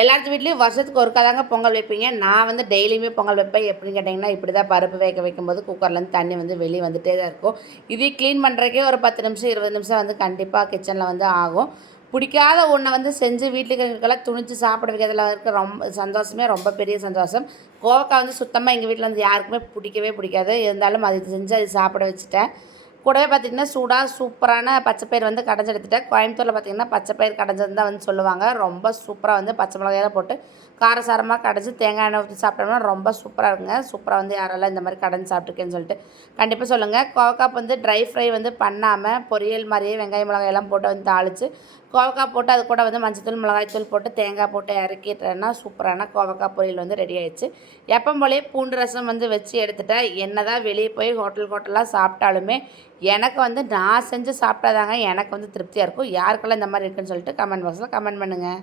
எல்லாத்து வீட்லேயும் வருஷத்துக்கு ஒருக்கா தாங்க பொங்கல் வைப்பீங்க. நான் வந்து டெய்லியுமே பொங்கல் வைப்பேன். எப்படின்னு கேட்டிங்கன்னா, இப்படி தான் பருப்பு வேக வைக்கும்போது குக்கர்லேருந்து தண்ணி வந்து வெளியே வந்துட்டே தான் இருக்கும். இதே க்ளீன் பண்ணுறதுக்கே ஒரு 10 நிமிஷம் 20 நிமிஷம் வந்து கண்டிப்பாக கிச்சனில் வந்து ஆகும். பிடிக்காத ஒன்றை வந்து செஞ்சு வீட்டுக்கு இருக்கிறவங்களுக்கெல்லாம் துணிச்சு சாப்பிட வைக்கிறதுல இருக்க ரொம்ப சந்தோஷமே ரொம்ப பெரிய சந்தோஷம். கோவக்காய் வந்து சுத்தமாக எங்கள் வீட்டில் வந்து யாருக்குமே பிடிக்கவே பிடிக்காது. இருந்தாலும் அது செஞ்சு அது சாப்பிட வச்சுட்டேன். கூடவே பார்த்திங்கன்னா சூடாக சூப்பரான பச்சைப்பயிறு வந்து கடைஞ்சி எடுத்துட்டேன். கோயம்புத்தூரில் பார்த்திங்கன்னா பச்சைப்பயிறு கடைஞ்சது தான் வந்து சொல்லுவாங்க. ரொம்ப சூப்பராக வந்து பச்சை மிளகாயெல்லாம் போட்டு காரசாரமாக கடைஞ்சி தேங்காய் எண்ணெய் ஊற்றி சாப்பிட்டோம்னா ரொம்ப சூப்பராக இருக்குங்க. சூப்பராக வந்து யாரெல்லாம் இந்த மாதிரி கடைஞ்சி சாப்பிட்ருக்கேன்னு சொல்லிட்டு கண்டிப்பாக சொல்லுங்கள். கோவக்காய் வந்து ட்ரை ஃப்ரை வந்து பண்ணாமல் பொரியல் மாதிரியே வெங்காயம் மிளகாயெல்லாம் போட்டு வந்து தாளித்து கோவக்காய் போட்டு அது கூட வந்து மஞ்சத்தூள் மிளகாய்த்தூள் போட்டு தேங்காய் போட்டு இறக்கிட்டேன்னா சூப்பரான கோவக்காய் பொரியல் வந்து ரெடி ஆயிடுச்சு. எப்போ போலயே பூண்டு ரசம் வந்து வச்சு எடுத்துட்டேன். என்ன தான் வெளியே போய் ஹோட்டலாக சாப்பிட்டாலுமே எனக்கு வந்து நான் செஞ்சு சாப்பிட்டாதாங்க எனக்கு வந்து திருப்தியாக இருக்கும். யாருக்கெல்லாம் இந்த மாதிரி இருக்குன்னு சொல்லிட்டு கமெண்ட் பாக்ஸில் கமெண்ட் பண்ணுங்கள்.